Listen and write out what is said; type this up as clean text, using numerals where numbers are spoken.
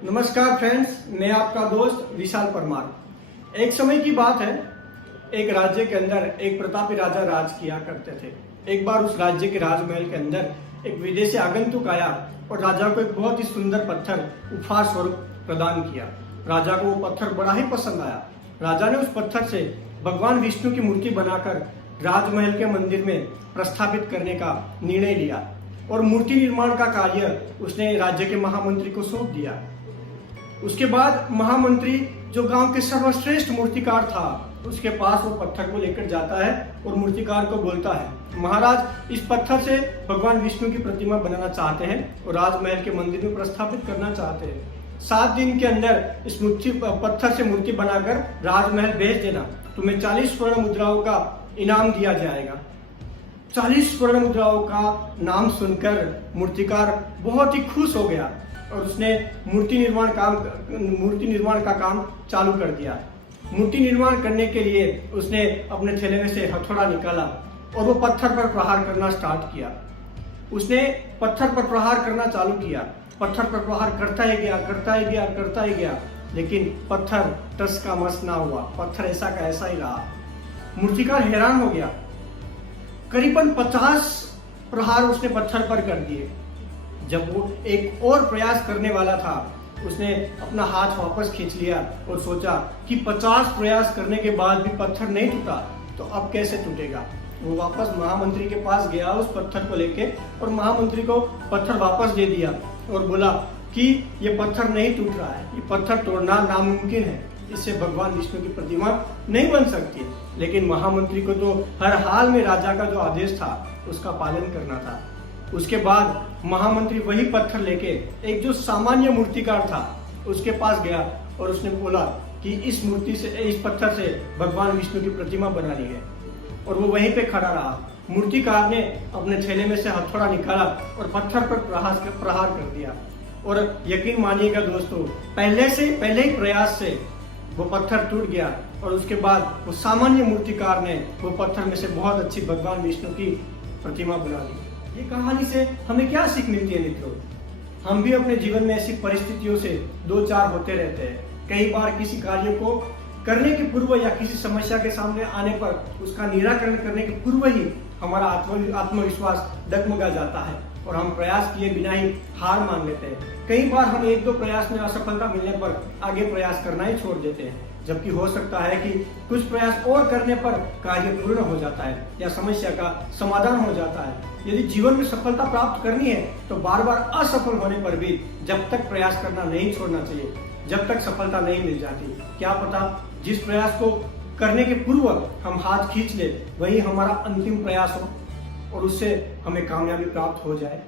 नमस्कार फ्रेंड्स, मैं आपका दोस्त विशाल परमार। एक समय की बात है, एक राज्य के अंदर एक प्रतापी राजा राज किया करते थे। एक बार उस राज्य के राजमहल के अंदर एक विदेशी आगंतुक आया और राजा को एक बहुत ही सुंदर पत्थर उपहार स्वरूप प्रदान किया। राजा को वो पत्थर बड़ा ही पसंद आया। राजा ने उस पत्थर से भगवान विष्णु की मूर्ति बनाकर राजमहल के मंदिर में प्रस्थापित करने का निर्णय लिया और मूर्ति निर्माण का कार्य उसने राज्य के महामंत्री को सौंप दिया। उसके बाद महामंत्री, जो गांव के सर्वश्रेष्ठ मूर्तिकार था, उसके पास वो पत्थर को लेकर जाता है और मूर्तिकार को बोलता है, महाराज, इस पत्थर से भगवान विष्णु की प्रतिमा बनाना चाहते हैं और राजमहल के मंदिर में प्रस्थापित करना चाहते हैं। 7 दिन के अंदर इस पत्थर से मूर्ति बनाकर राजमहल भेज देना। तुम्हें 40 स्वर्ण मुद्राओं का इनाम दिया जाएगा। 40 स्वर्ण मुद्राओं का नाम सुनकर मूर्तिकार बहुत ही खुश हो गया और उसने मूर्ति निर्माण का काम चालू कर दिया। मूर्ति निर्माण करने के लिए उसने अपने थैले में से हथौड़ा निकाला और वो पत्थर पर प्रहार करना स्टार्ट किया। उसने पत्थर पर प्रहार करना चालू किया। पत्थर पर प्रहार करता ही गया, लेकिन पत्थर टस का मस ना हुआ। पत्थर ऐसा का ऐसा ही रहा। मूर्तिकार हैरान हो गया। करीबन 50 प्रहार उसने पत्थर पर कर दिए। जब वो एक और प्रयास करने वाला था, उसने अपना हाथ वापस खींच लिया और सोचा कि 50 प्रयास करने के बाद भी पत्थर नहीं टूटा तो अब कैसे टूटेगा। वो वापस महामंत्री के पास गया उस पत्थर को लेके और महामंत्री को पत्थर वापस दे दिया और बोला कि ये पत्थर नहीं टूट रहा है, ये पत्थर तोड़ना नामुमकिन है, इससे भगवान विष्णु की प्रतिमा नहीं बन सकती। लेकिन महामंत्री को तो हर हाल में राजा का जो आदेश था उसका पालन करना था। उसके बाद महामंत्री वही पत्थर लेके एक जो सामान्य मूर्तिकार था उसके पास गया और उसने बोला कि इस पत्थर से भगवान विष्णु की प्रतिमा बनानी है। और वो वहीं पे खड़ा रहा। मूर्तिकार ने अपने थैले में से हथौड़ा निकाला और पत्थर पर प्रहार कर दिया। और यकीन मानिएगा दोस्तों, पहले ही प्रयास से वो पत्थर टूट गया और उसके बाद वो सामान्य मूर्तिकार ने वो पत्थर में से बहुत अच्छी भगवान विष्णु की प्रतिमा बना दी। ये कहानी से हमें क्या सीख मिलती है मित्रों? हम भी अपने जीवन में ऐसी परिस्थितियों से 2-4 होते रहते हैं। कई बार किसी कार्य को करने के पूर्व या किसी समस्या के सामने आने पर उसका निराकरण करने के पूर्व ही हमारा आत्मविश्वास डगमगा जाता है और हम प्रयास किए बिना ही हार मान लेते हैं। कई बार हम 1-2 प्रयास में असफलता मिलने पर आगे प्रयास करना ही छोड़ देते हैं, जबकि हो सकता है कि कुछ प्रयास और करने पर कार्य पूर्ण हो जाता है या समस्या का समाधान हो जाता है। यदि जीवन में सफलता प्राप्त करनी है तो बार बार असफल होने पर भी जब तक प्रयास करना नहीं छोड़ना चाहिए, जब तक सफलता नहीं मिल जाती। क्या पता जिस प्रयास को करने के पूर्व हम हाथ खींच ले वही हमारा अंतिम प्रयास हो और उससे हमें कामयाबी प्राप्त हो जाए।